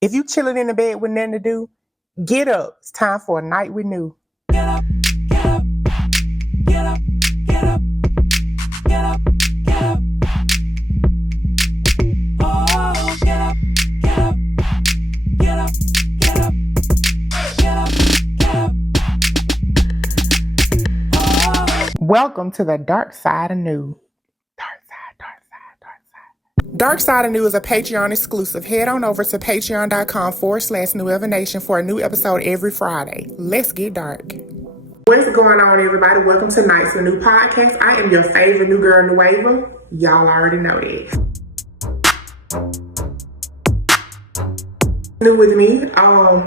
If you chilling in the bed with nothing to do, get up. It's time for a night with New. Get up, get up, get up, get up, get up, get up. Oh, get up, get up, get up, get up, get up, get up. Oh. Welcome to the Dark Side of New. Dark Side of New is a Patreon exclusive. Head on over to patreon.com/NewEvanation for a new episode every Friday. Let's get dark. What's going on, everybody? Welcome to Nights with New Podcast. I am your favorite new girl, Nueva. Y'all already know that. New with me. I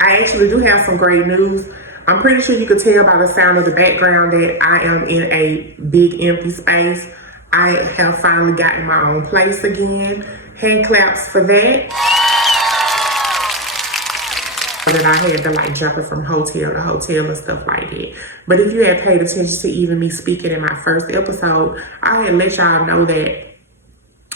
actually do have some great news. I'm pretty sure you could tell by the sound of the background that I am in a big empty space. I have finally gotten my own place again. Hand claps for that. That I had to like jumping from hotel to hotel and stuff like that. But if you had paid attention to even me speaking in my first episode, I had let y'all know that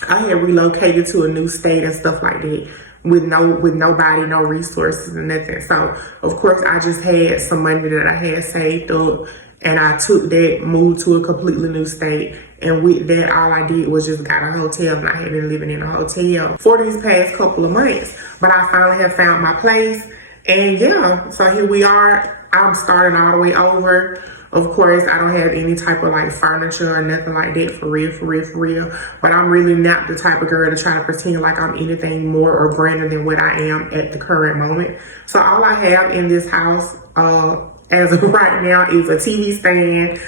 I had relocated to a new state and stuff like that with nobody, no resources and nothing. So of course I just had some money that I had saved up, and I took that, moved to a completely new state. And with that, all I did was just got a hotel, and I had been living in a hotel for these past couple of months. But I finally have found my place. And yeah, so here we are. I'm starting all the way over. Of course, I don't have any type of like furniture or nothing like that, for real. But I'm really not the type of girl to try to pretend like I'm anything more or greater than what I am at the current moment. So all I have in this house, as of right now, is a TV stand,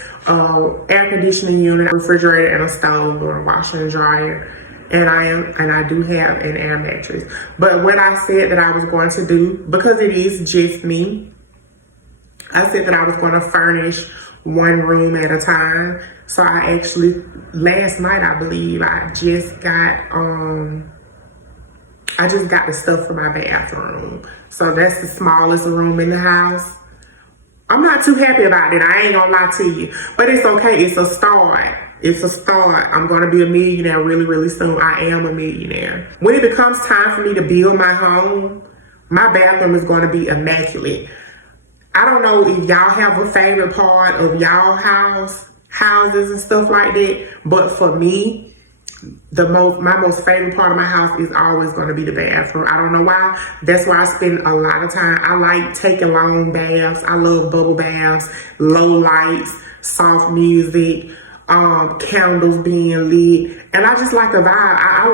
air conditioning unit, refrigerator, and a stove, or a washer and dryer. And I do have an air mattress. But what I said that I was going to do, because it is just me, I said that I was going to furnish one room at a time. So I actually, last night, I believe, I just got the stuff for my bathroom. So that's the smallest room in the house. I'm not too happy about it. I ain't gonna lie to you. But it's okay. It's a start. It's a start. I'm going to be a millionaire really soon. I am a millionaire. When it becomes time for me to build my home, my bathroom is going to be immaculate. I don't know if y'all have a favorite part of y'all houses and stuff like that. But for me, my most favorite part of my house is always going to be the bathroom. I don't know why. That's why I spend a lot of time. I like taking long baths. I love bubble baths, low lights, soft music, candles being lit, and I just like the vibe. I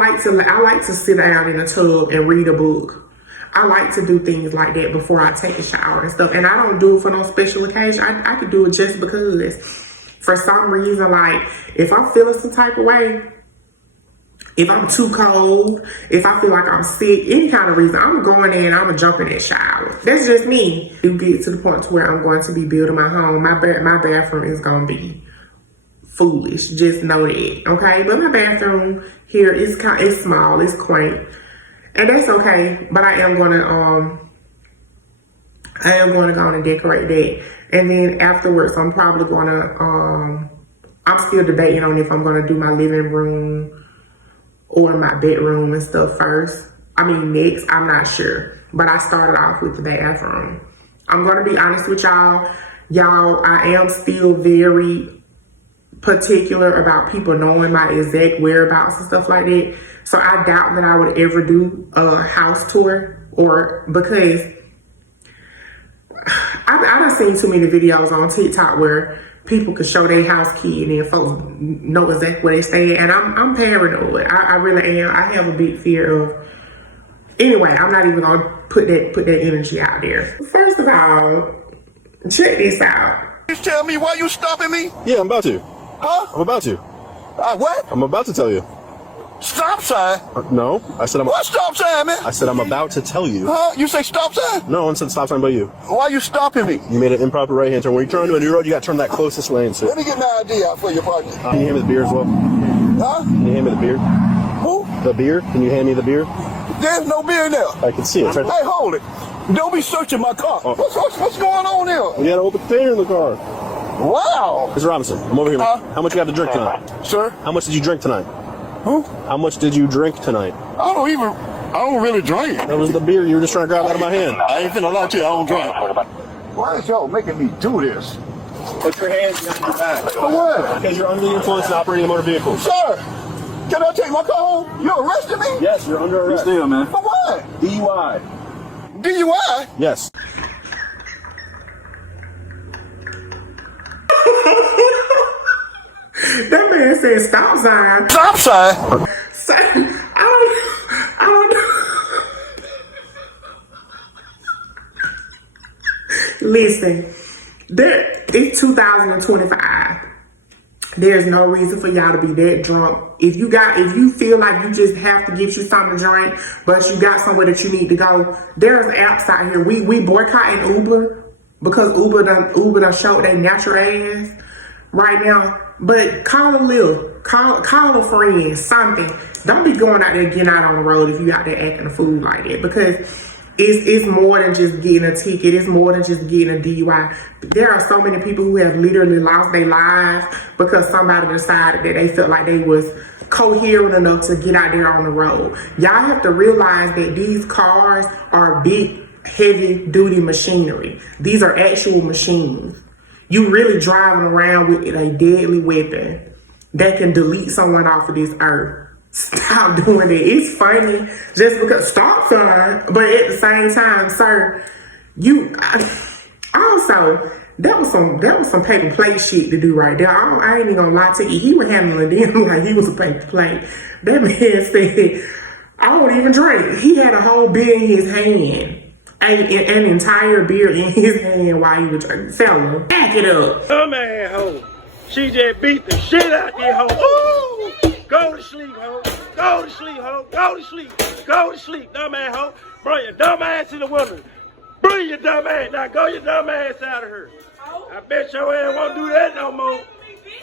like to sit down in a tub and read a book. I like to do things like that before I take a shower and stuff. And I don't do it for no special occasion. I could do it just because. For some reason, like if I'm feeling some type of way, if I'm too cold, if I feel like I'm sick, any kind of reason, I'm going in, I'm gonna jump in that shower. That's just me. You get to the point to where I'm going to be building my home. My bathroom is gonna be foolish. Just know that, okay? But my bathroom here is small, it's quaint, and that's okay. But I am gonna go on and decorate that, and then afterwards, I'm probably gonna I'm still debating on if I'm gonna do my living room or my bedroom and stuff first. Next, I'm not sure. But I started off with the bathroom. I'm gonna be honest with y'all. I am still very particular about people knowing my exact whereabouts and stuff like that. So I doubt that I would ever do a house tour, because I done seen too many videos on TikTok where people could show their house key and then folks know exactly where they stay. And I'm paranoid. I really am. I have a big fear of. Anyway, I'm not even gonna put that energy out there. First of all, check this out. You tell me why you stopping me? Yeah, I'm about to. Huh? I'm about to. What? I'm about to tell you. Stop sign? No, I said What stop sign, man? I said I'm about to tell you. Huh? You say stop sign? No one said stop sign but you. Why you stopping me? You made an improper right-hand turn. When you turn into a new road, you got to turn that closest lane, sir. Let me get my ID out for you, partner. Can you hand me the beer as well? Huh? Can you hand me the beer? Who? The beer? Can you hand me the beer? There's no beer in there. I can see it. Hey, hold it. Don't be searching my car. Oh. What's going on here? You got an open container in the car. Wow. Mr. Robinson, I'm over here. How much you got to drink tonight? Sir? How much did you drink tonight? Who? How much did you drink tonight? I don't even I don't really drink. That was the beer you were just trying to grab out of my hand. I ain't finna lie to you. I don't drink. Why is y'all making me do this? Put your hands behind your back. For what? Because you're under the influence and operating a motor vehicle. Sir, can I take my car home? You arrested me? Yes, you're under arrest. Still, man. For what? DUI. DUI? Yes. That man said stop sign. Stop sign. So, I don't know. Listen, it's 2025. There's no reason for y'all to be that drunk. If you feel like you just have to get you something to drink, but you got somewhere that you need to go, there's apps out here. We boycotting Uber because Uber done showed they natural ass right now. But call a Lyft, call a friend, something. Don't be going out there getting out on the road if you out there acting a fool like that, because it's more than just getting a ticket. It's more than just getting a DUI. There are so many people who have literally lost their lives because somebody decided that they felt like they was coherent enough to get out there on the road. Y'all have to realize that these cars are big, heavy duty machinery. These are actual machines. You really driving around with a deadly weapon that can delete someone off of this earth. Stop doing it. It's funny just because stop sign, but at the same time, sir, also that was some paper plate shit to do right there. I ain't even gonna lie to you. He was handling them like he was a paper plate. That man said, I don't even drink. He had a whole beer in his hand. An entire beer in his hand while he was drinking. Fella, back it up. Dumb ass hoe. She just beat the shit out that hoe. Ooh! Go to sleep, hoe. Go to sleep, hoe. Go to sleep. Go to sleep, dumb ass hoe. Bring your dumb ass in the window. Bring your dumb ass. Now go your dumb ass out of here. I bet your ass won't do that no more.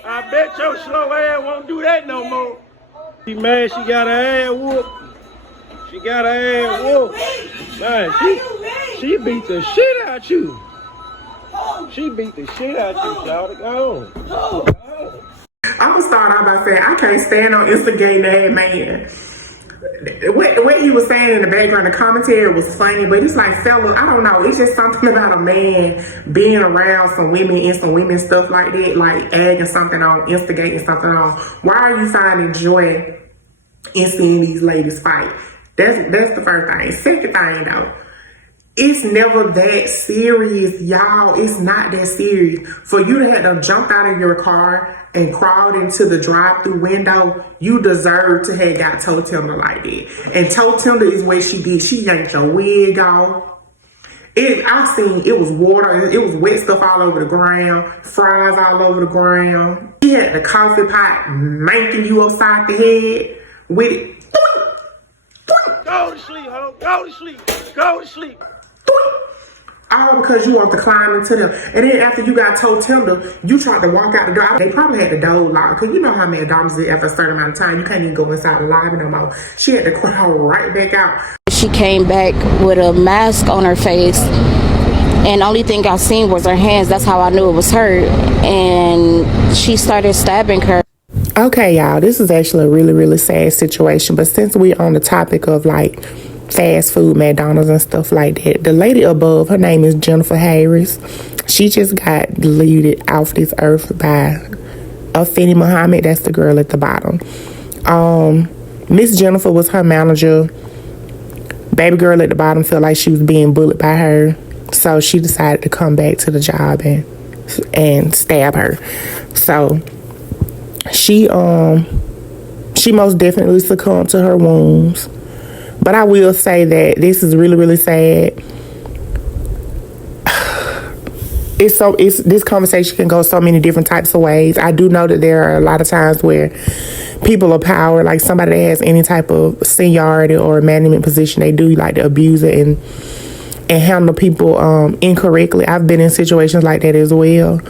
I bet your slow ass won't do that no more. She mad she got her ass whooped. She got her ass whooped. Man, she beat the shit out you. She beat the shit out you, y'all. Go on. I'm gonna start out by saying I can't stand on instigating that man. What he was saying in the background, the commentary was funny, but it's like, fella, I don't know. It's just something about a man being around some women and some women stuff like that, like adding something on, instigating something on. Why are you finding joy in seeing these ladies fight? That's the first thing. Second thing though, it's never that serious, y'all. It's not that serious. For you to have to jump out of your car and crawled into the drive-through window, you deserve to have got toe timber like that. And toe timber is what she did. She yanked your wig off. I seen it was water. It was wet stuff all over the ground. Fries all over the ground. She had the coffee pot manking you upside the head with it. Go to sleep, hoe. Go to sleep. Go to sleep. All because you want to climb into them. And then after you got toe timber, you tried to walk out the door. They probably had the door locked, because you know how McDonald's is after a certain amount of time. You can't even go inside the lobby no more. She had to crawl right back out. She came back with a mask on her face, and the only thing I seen was her hands. That's how I knew it was her. And she started stabbing her. Okay, y'all, this is actually a really, really sad situation. But since we're on the topic of like fast food, McDonald's and stuff like that, the lady above, her name is Jennifer Harris. She just got deleted off this earth by Afeni Muhammad. That's the girl at the bottom. Miss Jennifer was her manager. Baby girl at the bottom felt like she was being bullied by her, so she decided to come back to the job and stab her. So she most definitely succumbed to her wounds. But I will say that this is really, really sad. This conversation can go so many different types of ways. I do know that there are a lot of times where people of power, like somebody that has any type of seniority or management position, they do like to abuse it and handle people incorrectly. I've been in situations like that as well.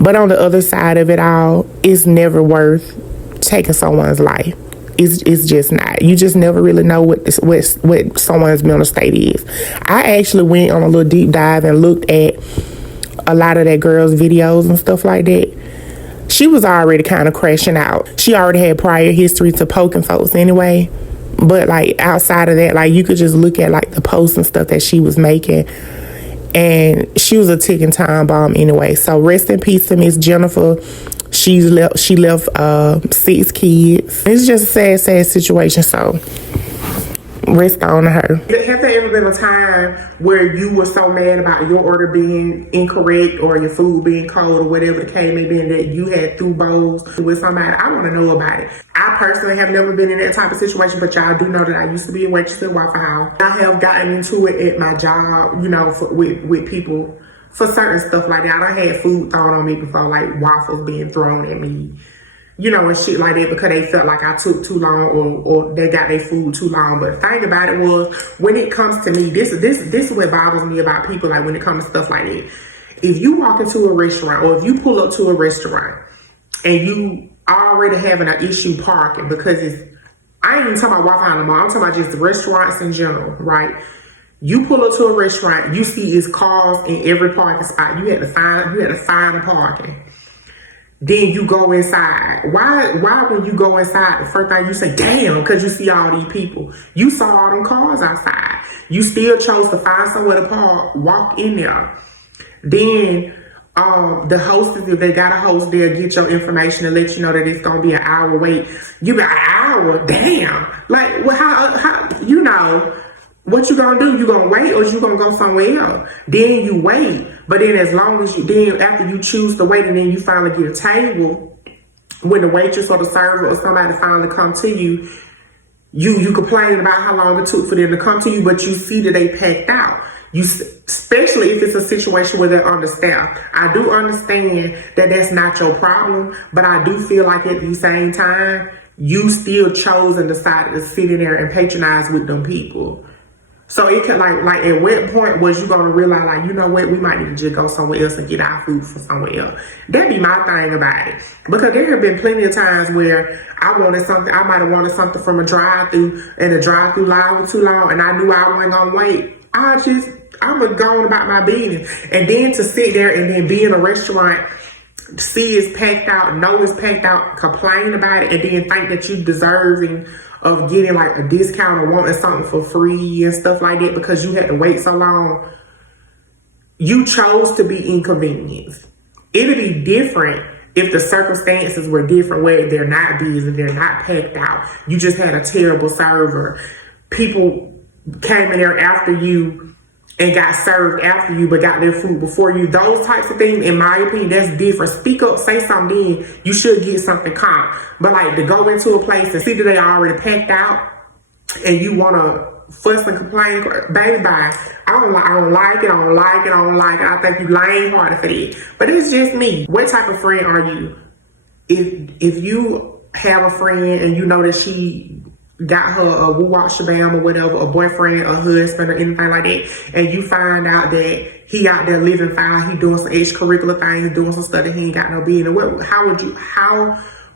But on the other side of it all, it's never worth taking someone's life. It's just not. You just never really know what someone's mental state is. I actually went on a little deep dive and looked at a lot of that girl's videos and stuff like that. She was already kind of crashing out. She already had prior history to poking folks anyway. But like outside of that, like you could just look at like the posts and stuff that she was making, and she was a ticking time bomb anyway. So rest in peace to Miss Jennifer. She left 6 kids. It's just a sad situation. So rest on her. Have there ever been a time where you were so mad about your order being incorrect or your food being cold or whatever the case may be, that you had threw bowls with somebody? I want to know about it. I personally have never been in that type of situation, but y'all do know that I used to be a waitress at Waffle House. I have gotten into it at my job, you know, with people for certain stuff like that. I had food thrown on me before, like waffles being thrown at me, you know, and shit like that, because they felt like I took too long or they got their food too long. But the thing about it was, when it comes to me, this is what bothers me about people, like when it comes to stuff like that. If you walk into a restaurant or if you pull up to a restaurant and you already having an issue parking, because I ain't even talking about Waffle House no more, I'm talking about just restaurants in general, right? You pull up to a restaurant, you see it's cars in every parking spot. You had to find the parking. Then you go inside. Why when you go inside, the first thing you say, damn, because you see all these people. You saw all them cars outside. You still chose to find somewhere to park, walk in there. Then the hostess, if they got a host, they'll get your information and let you know that it's gonna be an hour wait. You be an hour, damn. Like, well, how you know, what you gonna do? You gonna wait or you gonna go somewhere else? Then you wait, but then as long as then after you choose to wait and then you finally get a table, when the waitress or the server or somebody finally come to you, you complain about how long it took for them to come to you, but you see that they packed out. Especially if it's a situation where they're understaffed. I do understand that that's not your problem, but I do feel like at the same time, you still chose and decided to sit in there and patronize with them people. So it could like at what point was you gonna realize, like, you know what, we might need to just go somewhere else and get our food from somewhere else? That'd be my thing about it. Because there have been plenty of times where I might have wanted something from a drive-thru and the drive-thru line was too long and I knew I wasn't gonna wait. I'm gonna go on about my business. And then to sit there and then be in a restaurant, see it's packed out, know it's packed out, complain about it, and then think that you deserving of getting like a discount or wanting something for free and stuff like that because you had to wait so long. You chose to be inconvenienced. It'd be different if the circumstances were different, where they're not busy, they're not packed out. You just had a terrible server. People came in there after you and got served after you but got their food before you. Those types of things, in my opinion, that's different. Speak up, say something, then you should get something calm. But like to go into a place and see that they already packed out and you want to fuss and complain, baby, bye. I don't like it. I think you lame hearted for that. But it's just me. What type of friend are you? If you have a friend and you know that she got her a woo-wop shabam or whatever, a boyfriend, a husband, or anything like that, and you find out that he out there living fine, he doing some extracurricular things, doing some stuff that he ain't got no business. How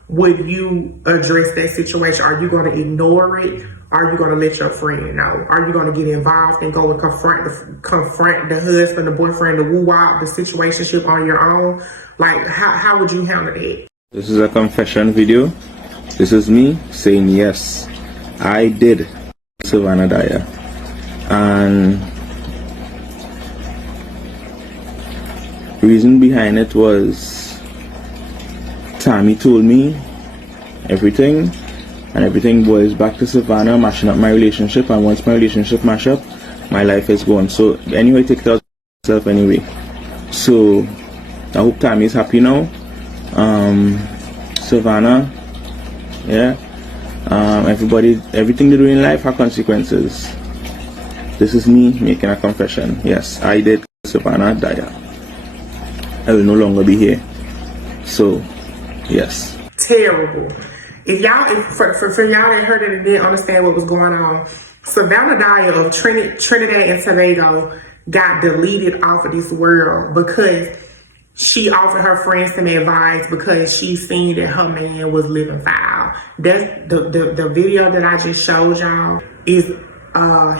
would you address that situation? Are you going to ignore it? Are you going to let your friend know? Are you going to get involved and go and confront the husband, the boyfriend, the woo-wop, the situationship on your own? Like, how would you handle that? This is a confession video. This is me saying yes, I did Savannah Dyer. And reason behind it was Tammy told me everything, and everything boils back to Savannah mashing up my relationship, and once my relationship mash up, my life is gone. So anyway, take care of yourself anyway. So I hope Tammy is happy now. Savannah, yeah. Everything they do in life have consequences. This is me making a confession. Yes, I did Savannah Dyer. I will no longer be here. So, yes. Terrible. For y'all that heard it and didn't understand what was going on, Savannah Dyer of Trinidad and Tobago got deleted off of this world because she offered her friends some advice because she seen that her man was living foul. That's the video that I just showed y'all is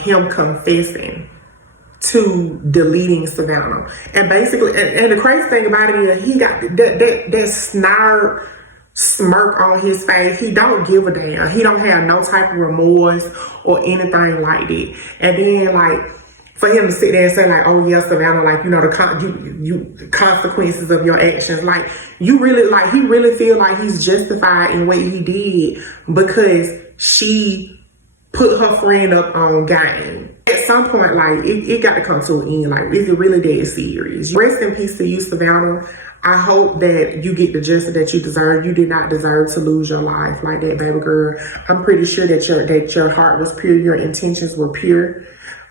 him confessing to deleting Savannah. And basically, and the crazy thing about it is he got that snarl smirk on his face. He don't give a damn. He don't have no type of remorse or anything like that. And then like for him to sit there and say like, oh yeah, Savannah, like, you know, the consequences of your actions. Like, you really, like, he really feel like he's justified in what he did because she put her friend up on game. At some point, like, it got to come to an end. Like, is it really that serious? Rest in peace to you, Savannah. I hope that you get the justice that you deserve. You did not deserve to lose your life like that, baby girl. I'm pretty sure that your heart was pure, your intentions were pure,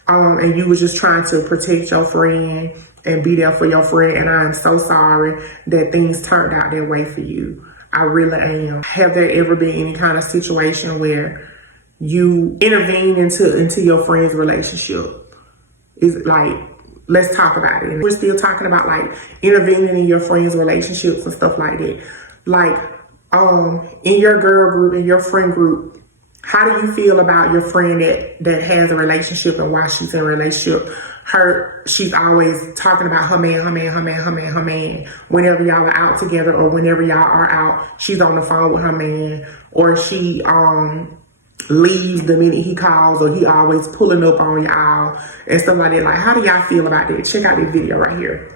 and you was just trying to protect your friend and be there for your friend. And I am so sorry that things turned out that way for you. I really am. Have there ever been any kind of situation where you intervene into your friend's relationship? Is it like, let's talk about it. We're still talking about like intervening in your friends' relationships and stuff like that. Like, in your girl group, in your friend group, how do you feel about your friend that has a relationship, and while she's in a relationship, she's always talking about her man. Whenever y'all are out together or whenever y'all are out, she's on the phone with her man, or she leaves the minute he calls, or he always pulling up on y'all and stuff like that. Like, how do y'all feel about that? Check out this video right here.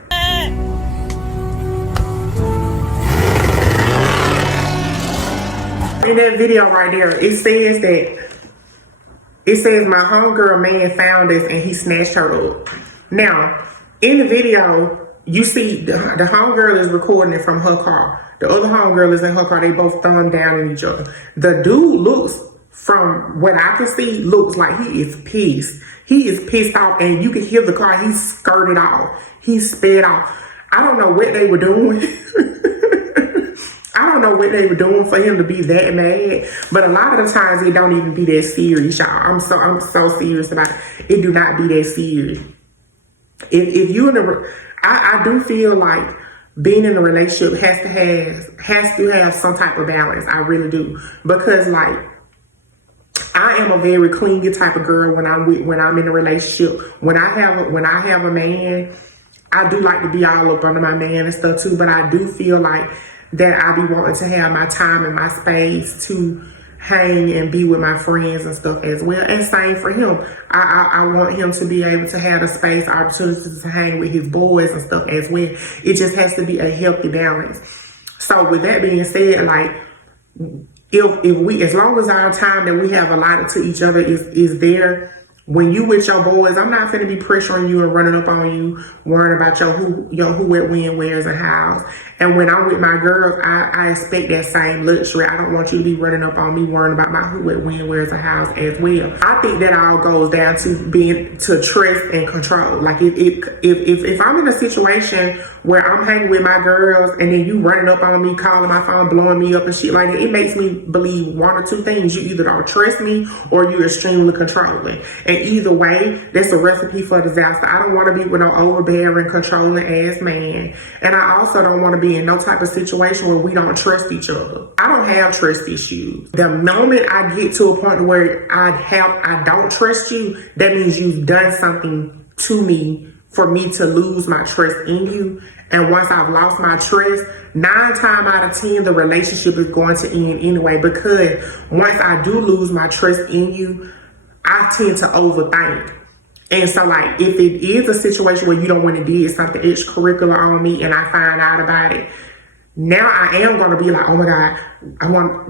In that video right there, it says my homegirl man found us and he snatched her up. Now, in the video, you see the homegirl is recording it from her car. The other homegirl is in her car. They both thumb down at each other. The dude looks, from what I can see, looks like he is pissed. He is pissed off, and you can hear the car. He skirted off. He sped off. I don't know what they were doing. I don't know what they were doing for him to be that mad. But a lot of the times it don't even be that serious, y'all. I'm so serious about it. It do not be that serious. If you in a, I do feel like being in a relationship has to have some type of balance. I really do, because like, I am a very clingy type of girl when I'm in a relationship. When I have a man, I do like to be all up under my man and stuff too. But I do feel like that I be wanting to have my time and my space to hang and be with my friends and stuff as well. And same for him. I want him to be able to have the space, opportunities to hang with his boys and stuff as well. It just has to be a healthy balance. So with that being said, like, if we, as long as our time that we have allotted to each other is there, when you with your boys, I'm not finna be pressuring you and running up on you, worrying about your who, what, when, where's, and how's. And when I'm with my girls, I expect that same luxury. I don't want you to be running up on me, worrying about my who, what, when, where's, and how's as well. I think that all goes down to being to trust and control. Like if I'm in a situation where I'm hanging with my girls and then you running up on me, calling my phone, blowing me up and shit like that, it makes me believe one or two things. You either don't trust me or you're extremely controlling. And either way, that's a recipe for disaster. I don't want to be with no overbearing, controlling ass man. And I also don't want to be in no type of situation where we don't trust each other. I don't have trust issues. The moment I get to a point where I don't trust you, that means you've done something to me for me to lose my trust in you. And once I've lost my trust, 9 times out of 10, the relationship is going to end anyway, because once I do lose my trust in you, I tend to overthink. And so like, if it is a situation where you don't want to do something extracurricular on me and I find out about it, now I am going to be like, oh my God,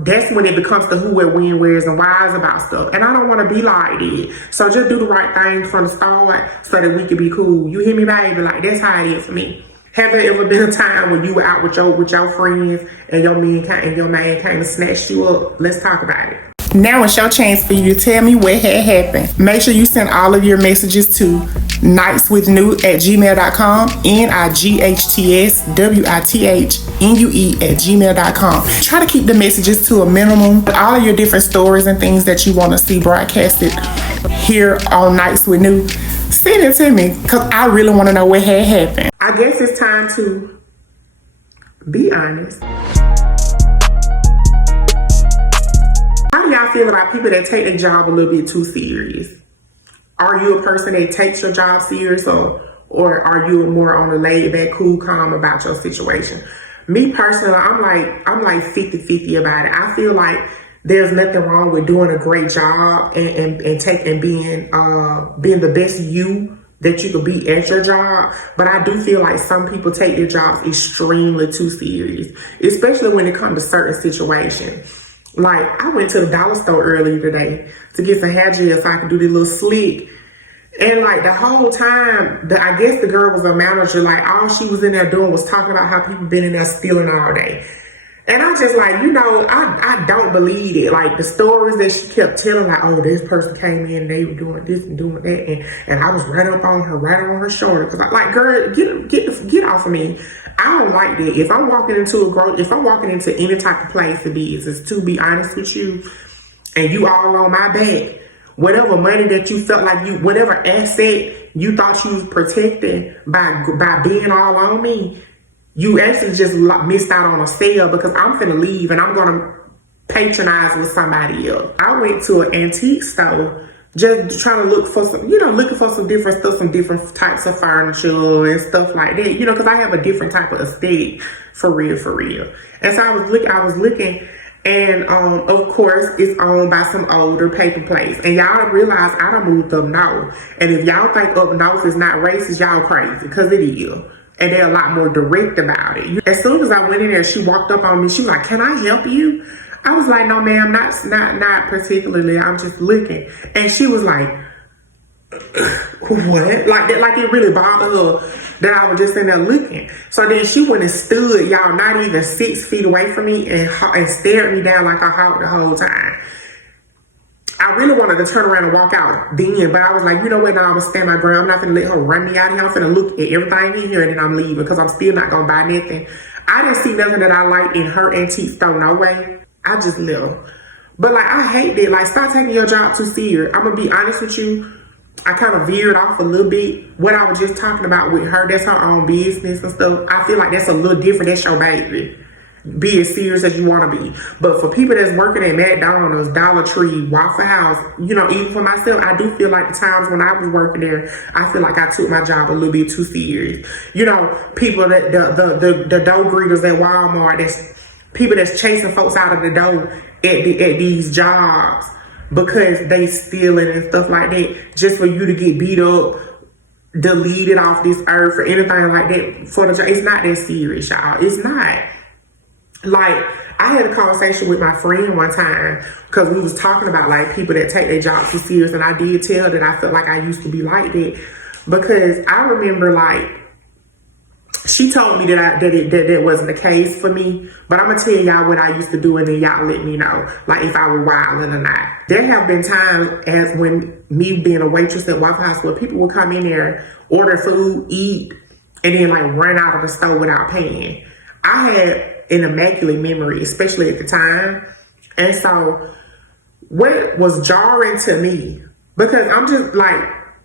that's when it becomes the who, where, when, where's, and why's about stuff. And I don't want to be like that. So just do the right thing from the start so that we can be cool. You hear me, baby? Like, that's how it is for me. Have there ever been a time when you were out with your friends and your man came and snatched you up? Let's talk about it. Now it's your chance for you to tell me what had happened. Make sure you send all of your messages to nightswithnue@gmail.com, nightswithnue@gmail.com. Try to keep the messages to a minimum. All of your different stories and things that you want to see broadcasted here on Nights with Nue, send it to me, because I really want to know what had happened. I guess it's time to be honest. How do y'all feel about people that take their job a little bit too serious? Are you a person that takes your job serious, or are you more on the laid back, cool, calm about your situation? Me personally, I'm like 50-50 about it. I feel like there's nothing wrong with doing a great job and being the best you that you could be at your job. But I do feel like some people take their jobs extremely too serious, especially when it comes to certain situations. Like, I went to the dollar store earlier today to get some hair gel so I could do the little slick. And like the whole time, I guess the girl was a manager, like all she was in there doing was talking about how people been in there stealing all day. And I just like, I don't believe it. Like the stories that she kept telling, like, oh, this person came in and they were doing this and doing that. And I was right up on her, right on her shoulder. Cause I'm like, girl, get off of me. I don't like that. If I'm walking into any type of place of business, to be honest with you, and you all on my back, whatever money that you felt like whatever asset you thought you was protecting by being all on me, you actually just missed out on a sale, because I'm finna leave and I'm gonna patronize with somebody else. I went to an antique store just trying to look for some different stuff, some different types of furniture and stuff like that, because I have a different type of aesthetic for real. And so I was looking. And, of course, it's owned by some older paper plates. And y'all realize I done moved up north. And if y'all think up north is not racist, y'all crazy, because it is. And they're a lot more direct about it. As soon as I went in there, she walked up on me. She was like, can I help you? I was like, no, ma'am, not particularly. I'm just looking. And she was like, what? Like it really bothered her that I was just in there looking. So then she went and stood, y'all, not even 6 feet away from me, and stared me down like a hawk the whole time. I really wanted to turn around and walk out then, but I was like, you know what, now I'm gonna stand my ground. I'm not gonna let her run me out of here. I'm gonna look at everything in here and then I'm leaving, because I'm still not gonna buy nothing. I didn't see nothing that I liked in her antique store, no way. I just left. But like, I hate that. Like, stop taking your job too serious. I'm gonna be honest with you. I kind of veered off a little bit. What I was just talking about with her, that's her own business and stuff. I feel like that's a little different. That's your baby. Be as serious as you want to be. But for people that's working at McDonald's, Dollar Tree, Waffle House, even for myself, I do feel like the times when I was working there, I feel like I took my job a little bit too serious. People that the dough greeters at Walmart, people that's chasing folks out of the dough at these jobs, because they stealing and stuff like that, just for you to get beat up, deleted off this earth or anything like that for the job. It's not that serious, y'all. It's not. Like, I had a conversation with my friend one time, because we was talking about like people that take their jobs too serious, and I did tell that I felt like I used to be like that, because I remember like she told me that wasn't the case for me. But I'm gonna tell y'all what I used to do, and then y'all let me know, like, if I was wilding or not. There have been times, as when me being a waitress at Waffle House, where people would come in there, order food, eat, and then like run out of the store without paying. I had an immaculate memory, especially at the time. And so what was jarring to me, because I'm just like,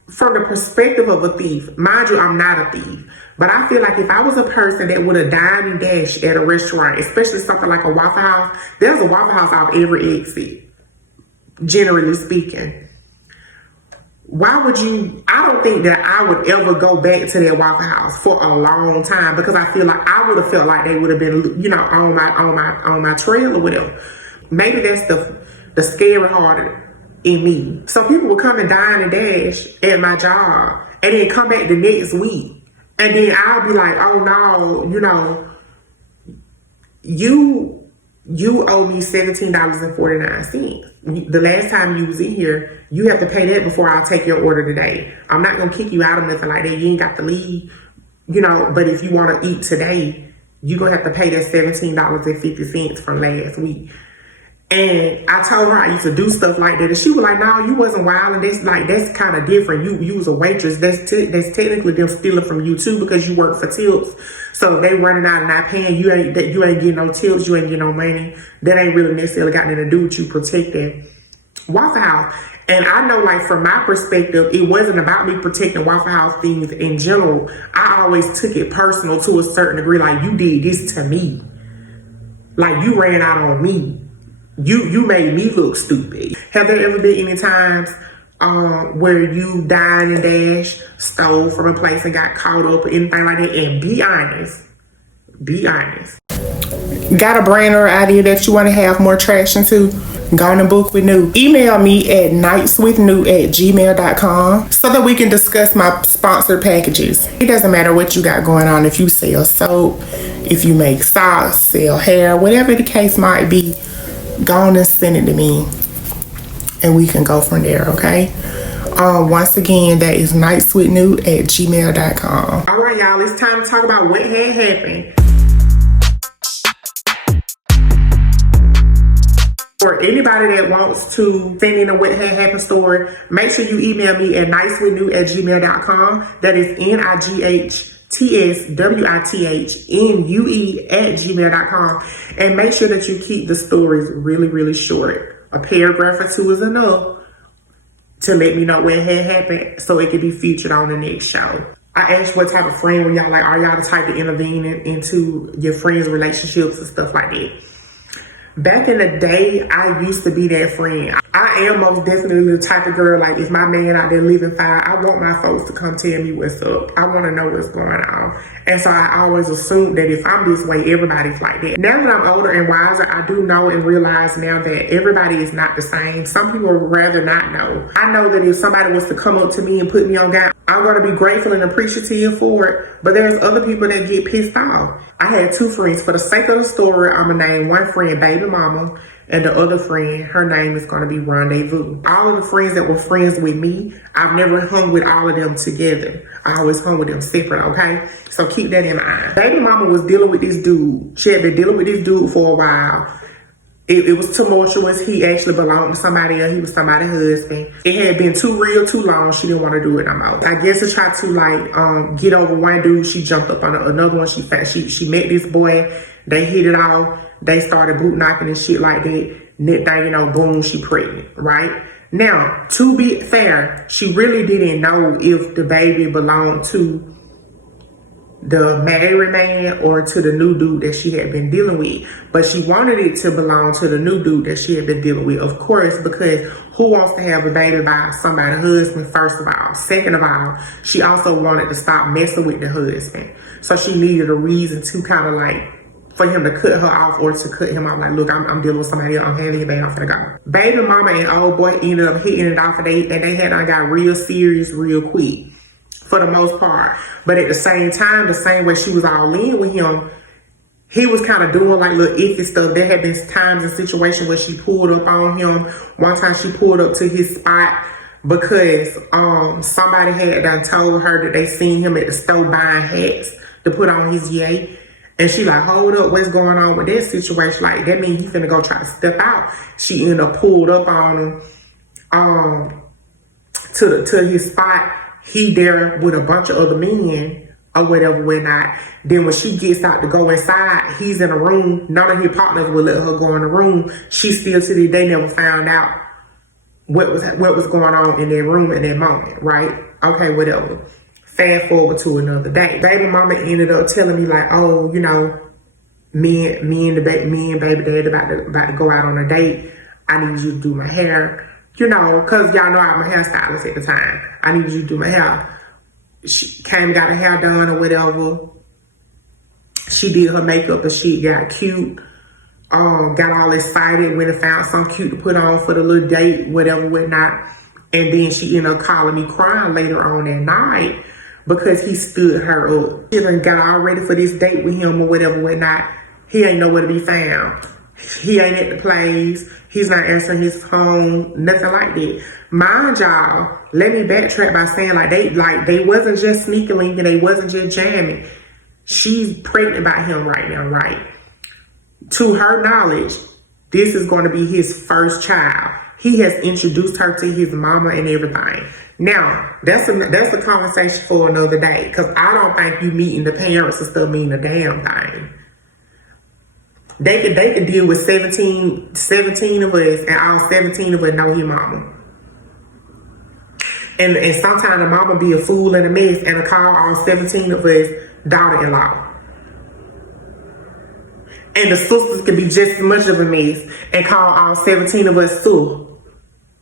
from the perspective of a thief, mind you, I'm not a thief, but I feel like if I was a person that would have dined and dashed at a restaurant, especially something like a Waffle House, there's a Waffle House off every exit, generally speaking. Why would you? I don't think that I would ever go back to that Waffle House for a long time, because I feel like I would have felt like they would have been, on my trail or whatever. Maybe that's the scary heart in me. So people would come and dine and dash at my job, and then come back the next week, and then I'll be like, oh no, you owe me $17.49. The last time you was in here, you have to pay that before I'll take your order today. I'm not gonna kick you out of nothing like that. You ain't got to leave, but if you want to eat today, you're gonna have to pay that $17.50 from last week. And I told her I used to do stuff like that, and she was like, no, you wasn't wild, and that's kind of different. You was a waitress. That's technically them stealing from you too, because you work for tips. So if they running out and not paying, you ain't getting no tips, you ain't getting no money. That ain't really necessarily got nothing to do with you protecting Waffle House. And I know, like, from my perspective, it wasn't about me protecting Waffle House things in general. I always took it personal to a certain degree, like, you did this to me. Like, you ran out on me. You made me look stupid. Have there ever been any times where you dined and dashed, stole from a place and got caught up or anything like that? And be honest. Got a brand or idea that you want to have more traction to? Go on and book with New. Email me at nightswithnew@gmail.com so that we can discuss my sponsored packages. It doesn't matter what you got going on. If you sell soap, if you make socks, sell hair, whatever the case might be, go on and send it to me and we can go from there, okay? Once again, that is nightswithnew@gmail.com. All right, y'all, it's time to talk about what had happened. For anybody that wants to send in a what had happened story, make sure you email me at nicewithnue@gmail.com. That is NIGHTSWITHNUE@gmail.com. And make sure that you keep the stories really, really short. A paragraph or two is enough to let me know what had happened so it can be featured on the next show. I asked what type of friend were y'all, like, are y'all the type to intervene into your friends' relationships and stuff like that? Back in the day, I used to be that friend. I am most definitely the type of girl, like, if my man out there living fine, I want my folks to come tell me what's up. I want to know what's going on. And so I always assume that if I'm this way, everybody's like that. Now that I'm older and wiser, I do know and realize now that everybody is not the same. Some people would rather not know. I know that if somebody was to come up to me and put me on game, I'm going to be grateful and appreciative for it. But there's other people that get pissed off. I had two friends. For the sake of the story, I'm going to name one friend Baby Mama, and the other friend, her name is going to be Rendezvous. All of the friends that were friends with me, I've never hung with all of them together. I always hung with them separate, okay? So keep that in mind. Baby Mama was dealing with this dude. She had been dealing with this dude for a while. It was tumultuous. He actually belonged to somebody else. He was somebody's husband. It had been too real, too long. She didn't want to do it no more. I guess to try to get over one dude, she jumped up on another one. She met this boy. They hit it off. They started boot knocking and shit like that. Next thing you know, boom, she pregnant, right? Now, to be fair, she really didn't know if the baby belonged to the married man or to the new dude that she had been dealing with. But she wanted it to belong to the new dude that she had been dealing with, of course, because who wants to have a baby by somebody's husband, first of all? Second of all, she also wanted to stop messing with the husband. So she needed a reason to kind of like, for him to cut her off or to cut him off. Like, look, I'm dealing with somebody else. I'm having a baby. I'm finna go. Baby Mama and old boy ended up hitting it off, and they had got real serious real quick, for the most part. But at the same time, the same way she was all in with him, he was kind of doing like little iffy stuff. There had been times and situations where she pulled up on him. One time she pulled up to his spot because somebody had done told her that they seen him at the store buying hats to put on his yay. And she like, hold up, what's going on with this situation? Like, that means he finna go try to step out. She ended up pulled up on him to his spot. He there with a bunch of other men or whatever, whatnot. Then when she gets out to go inside, he's in a room. None of his partners will let her go in the room. She still to this day never found out what was going on in that room at that moment, right? Okay, whatever. Fast forward to another day. Baby Mama ended up telling me like, oh, you know, me and baby dad about to go out on a date. I need you to do my hair. You know, because y'all know I'm a hairstylist at the time. I needed you to do my hair. She came, got her hair done or whatever. She did her makeup and shit, got cute. Got all excited, went and found something cute to put on for the little date, whatever, whatnot. And then she ended up calling me crying later on that night because he stood her up. She done got all ready for this date with him or whatever, whatnot. He ain't nowhere to be found. He ain't at the place. He's not answering his phone, nothing like that. Mind y'all, let me backtrack by saying they wasn't just sneaking linking, they wasn't just jamming. She's pregnant by him right now, right? To her knowledge, this is going to be his first child. He has introduced her to his mama and everything. Now, that's a conversation for another day, because I don't think you meeting the parents and stuff mean a damn thing. They could deal with 17 of us, and all 17 of us know his mama. And sometimes the mama be a fool and a mess and call all 17 of us daughter-in-law. And the sisters could be just as much of a mess and call all 17 of us Sue.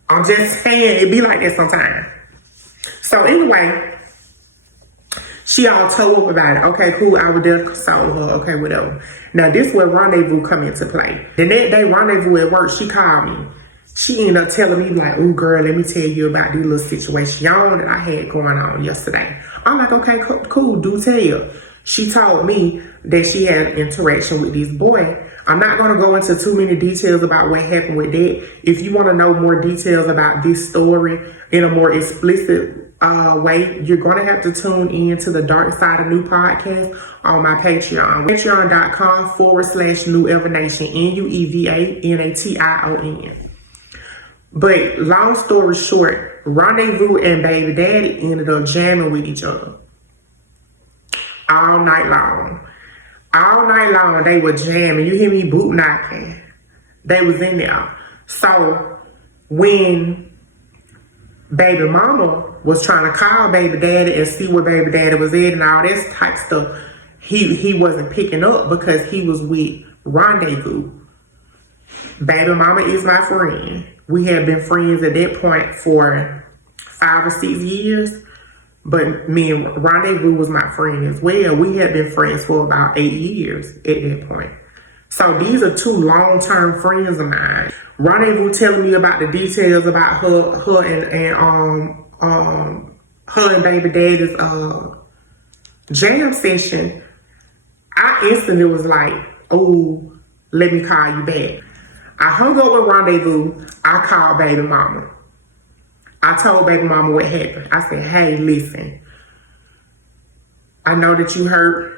I'm just saying, it be like that sometimes. So anyway, She all toe up about it. Okay, cool. I would there console her. Okay, whatever. Now, this where rendezvous come into play. The next day, rendezvous at work, she called me. She ended up telling me, like, "Ooh, girl, let me tell you about this little situation that I had going on yesterday." I'm like, okay, cool, do tell. She told me that she had an interaction with this boy. I'm not going to go into too many details about what happened with that. If you want to know more details about this story in a more explicit way, you're going to have to tune in to the Dark Side of New podcast on my Patreon. Patreon.com/NewEvanation, NUEVANATION. But long story short, Rendezvous and Baby Daddy ended up jamming with each other all night long. All night long, they were jamming. You hear me boot knocking. They was in there. So when Baby Mama was trying to call Baby Daddy and see where Baby Daddy was at and all this type stuff, he wasn't picking up because he was with Rendezvous. Baby Mama is my friend. We had been friends at that point for 5 or 6 years. But me and Rendezvous was my friend as well. We had been friends for about 8 years at that point. So these are two long-term friends of mine. Rendezvous telling me about the details about her and Baby Daddy's jam session. I instantly was like, "Oh, let me call you back." I hung up with Rendezvous. I called Baby Mama. I told Baby Mama what happened. I said, "Hey, listen. I know that you hurt.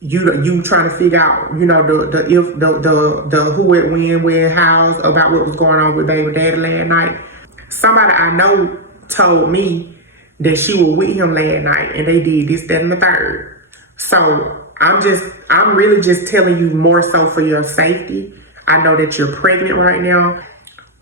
You trying to figure out, the who, it, when, where, how about what was going on with Baby Daddy last night. Somebody I know told me that she was with him last night, and they did this, that, and the third. So I'm really just telling you more so for your safety. I know that you're pregnant right now."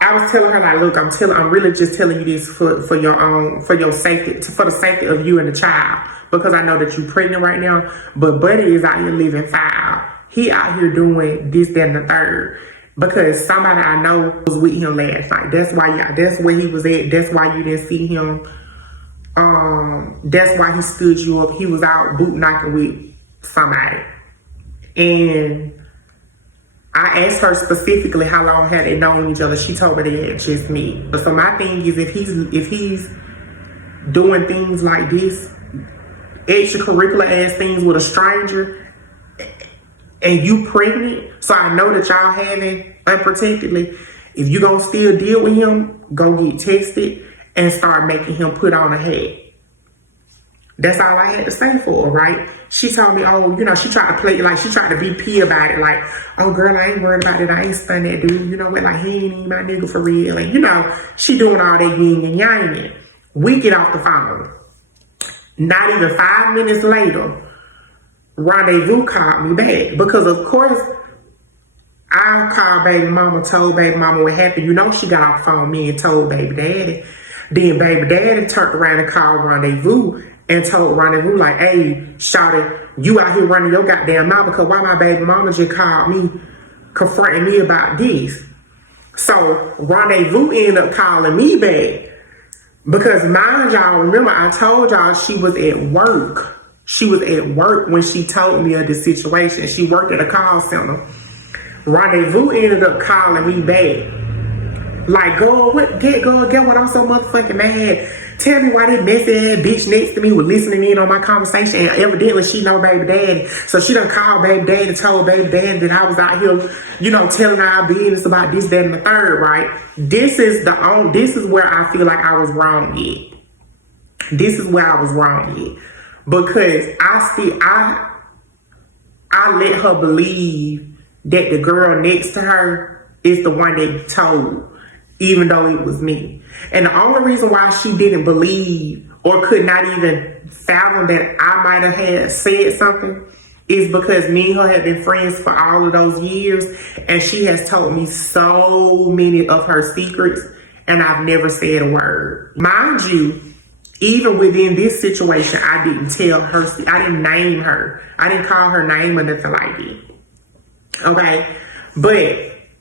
I was telling her, like, "Look, I'm really just telling you this for your safety, for the safety of you and the child, because I know that you're pregnant right now. But Buddy is out here living foul. He out here doing this, that, and the third, because somebody I know was with him last night. That's where he was at. That's why you didn't see him. That's why he stood you up. He was out boot knocking with somebody." And I asked her specifically how long had they known each other. She told me they had just met. So my thing is, if he's doing things like this, extracurricular ass things with a stranger, and you pregnant, so I know that y'all having unprotectedly, if you gonna still deal with him, go get tested and start making him put on a hat. That's all I had to say for her, right? She told me, she tried to play, like, she tried to be P about it, like, "Oh, girl, I ain't worried about it. I ain't stunned that dude. You know what? Like, he ain't even my nigga for real." And, she doing all that yin and yang. We get off the phone. Not even 5 minutes later, Rendezvous called me back because, of course, I called Baby Mama, told Baby Mama what happened. She got off the phone with me and told Baby Daddy. Then Baby Daddy turned around and called Rendezvous and told Rendezvous, like, "Hey, shawty, you out here running your goddamn mouth because why my baby mama just called me, confronting me about this." So Rendezvous ended up calling me back because, mind y'all, remember I told y'all she was at work. She was at work when she told me of the situation. She worked at a call center. Rendezvous ended up calling me back. Like, "Girl, get what I'm so motherfucking mad. Tell me why that messy ass bitch next to me was listening in on my conversation, and evidently she know Baby Daddy. So she done called Baby Daddy and told Baby Daddy that I was out here, telling our business about this, that, and the third, right? This is where I feel like I was wrong at. This is where I was wrong at. Because I let her believe that the girl next to her is the one that told, even though it was me. And the only reason why she didn't believe or could not even fathom that I might have had said something is because me and her have been friends for all of those years, and she has told me so many of her secrets, and I've never said a word. Mind you, even within this situation, I didn't tell her, I didn't name her. I didn't call her name or nothing like that. Okay? But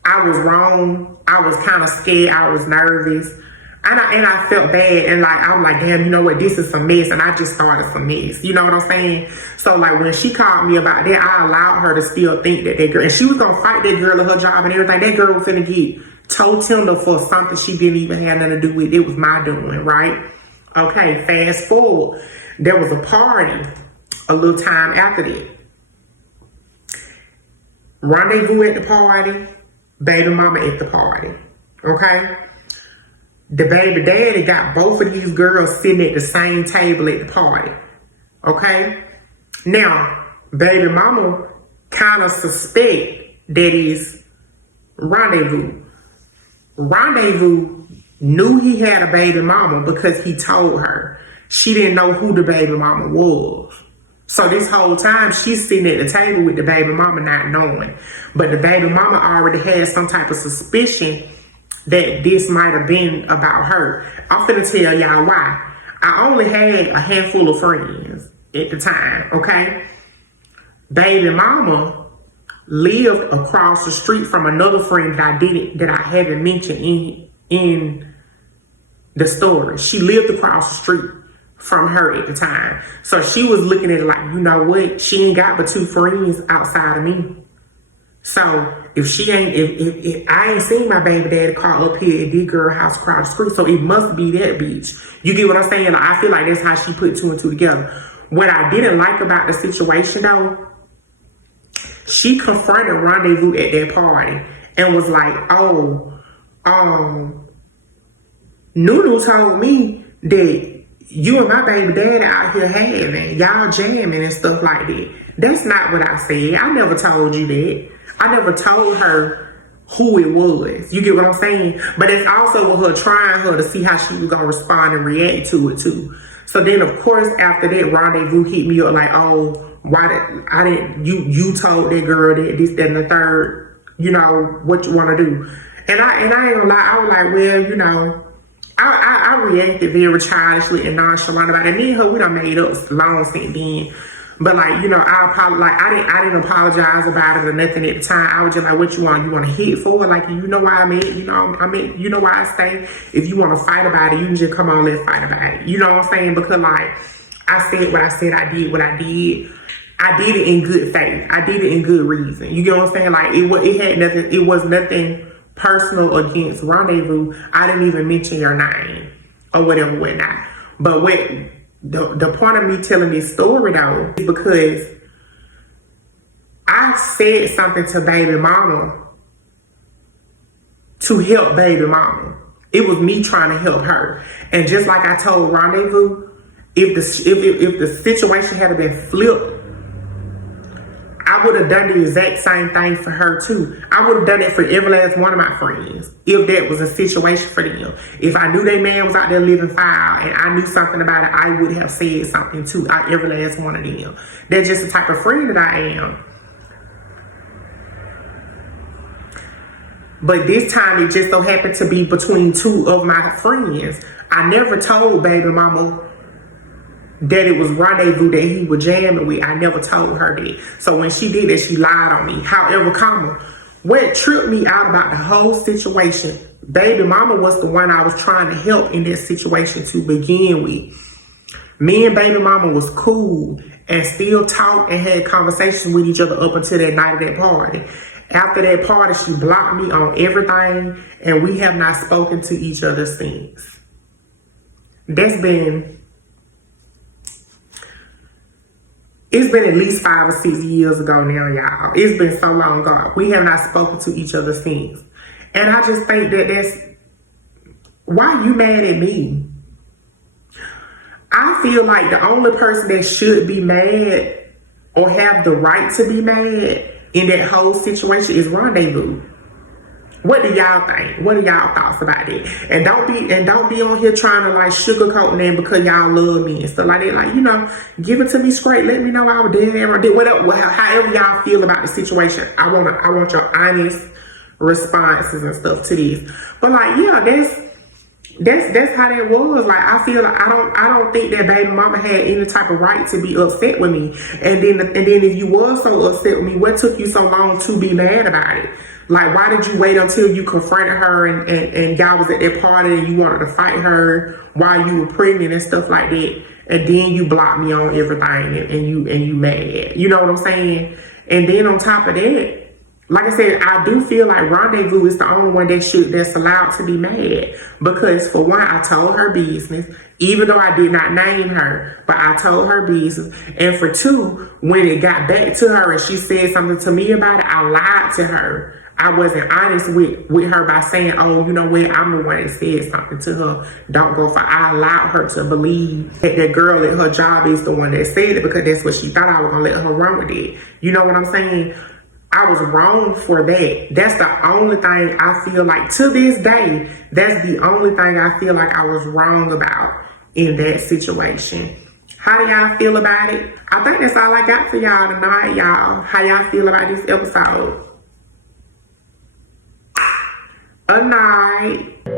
I was wrong. I was kind of scared. I was nervous. And I felt bad, and like I'm like, damn, you know what, this is some mess, and I just started some mess. You know what I'm saying? So like when she called me about that, I allowed her to still think that girl, and she was gonna fight that girl at her job and everything. That girl was finna get toe tender for something she didn't even have nothing to do with. It was my doing, right? Okay, fast forward, there was a party a little time after that. Rendezvous at the party, baby mama at the party. Okay. The baby daddy got both of these girls sitting at the same table at the party. Okay? Now, baby mama kind of suspect that is Rendezvous. Rendezvous knew he had a baby mama because he told her. She didn't know who the baby mama was. So this whole time, she's sitting at the table with the baby mama not knowing. But the baby mama already had some type of suspicion that this might have been about her. I'm finna tell y'all why. I only had a handful of friends at the time, okay? Baby mama lived across the street from another friend that I haven't mentioned in the story. She lived across the street from her at the time. So she was looking at it like, you know what? She ain't got but 2 friends outside of me. So if I ain't seen my baby daddy car up here at the girl house across the street, so it must be that bitch. You get what I'm saying? Like, I feel like that's how she put 2 and 2 together. What I didn't like about the situation though, she confronted Rendezvous at that party and was like, Nunu told me that you and my baby daddy out here having, y'all jamming and stuff like that. That's not what I said. I never told you that. I never told her who it was. You get what I'm saying? But it's also with her trying her to see how she was gonna respond and react to it too. So then of course after that, Rendezvous hit me up like, you told that girl that this, that, and the third, you know, what you wanna do. And I ain't gonna lie, I was like, well, you know, I reacted very childishly and nonchalant about it. Me and her, we done made up long since then. But like, you know, I didn't apologize about it or nothing at the time. I was just like, what you want? You want to hit for it? Like, you know why I'm at? You know why I stay? If you want to fight about it, you can just come on, let's fight about it. You know what I'm saying? Because like, I said what I said, I did what I did. I did it in good faith. I did it in good reason. You get what I'm saying? Like, it was nothing personal against Rendezvous. I didn't even mention your name or whatever, whatnot. But the point of me telling this story though is because I said something to baby mama to help baby mama. It was me trying to help her. And just like I told Rendezvous, if the situation had been flipped, I would have done the exact same thing for her too. I would have done it for every last one of my friends if that was a situation for them. If I knew that man was out there living foul and I knew something about it, I would have said something to every last one of them. That's just the type of friend that I am. But this time it just so happened to be between 2 of my friends. I never told baby mama that it was Rendezvous that he was jamming with. I never told her that. So when she did that, she lied on me. However, what tripped me out about the whole situation, baby mama was the one I was trying to help in that situation to begin with. Me and baby mama was cool and still talked and had conversations with each other up until that night of that party. After that party, she blocked me on everything and we have not spoken to each other since. It's been at least 5 or 6 years ago now, y'all. It's been so long ago. We have not spoken to each other since. And I just think that's, why you mad at me? I feel like the only person that should be mad or have the right to be mad in that whole situation is Rendezvous. What do y'all think? What are y'all thoughts about that? And don't be on here trying to like sugarcoat them because y'all love me and stuff like that. Like, you know, give it to me straight. Let me know I was there. Whatever, however y'all feel about the situation. I want your honest responses and stuff to this. But like, yeah, That's how that was. Like, I feel like I don't think that baby mama had any type of right to be upset with me. And then if you was so upset with me, what took you so long to be mad about it? Like, why did you wait until you confronted her and y'all was at that party and you wanted to fight her while you were pregnant and stuff like that? And then you blocked me on everything and you mad. You know what I'm saying? And then on top of that, like I said, I do feel like Rendezvous is the only one that's allowed to be mad. Because for one, I told her business, even though I did not name her, but I told her business. And for two, when it got back to her and she said something to me about it, I lied to her. I wasn't honest with her by saying, oh, you know what, I'm the one that said something to her. Don't go for it. I allowed her to believe that that girl at her job is the one that said it because that's what she thought I was going to let her run with it. You know what I'm saying? I was wrong for that. That's the only thing I feel like to this day, that's the only thing I feel like I was wrong about in that situation. How do y'all feel about it? I think that's all I got for y'all tonight, y'all. How y'all feel about this episode? Good night.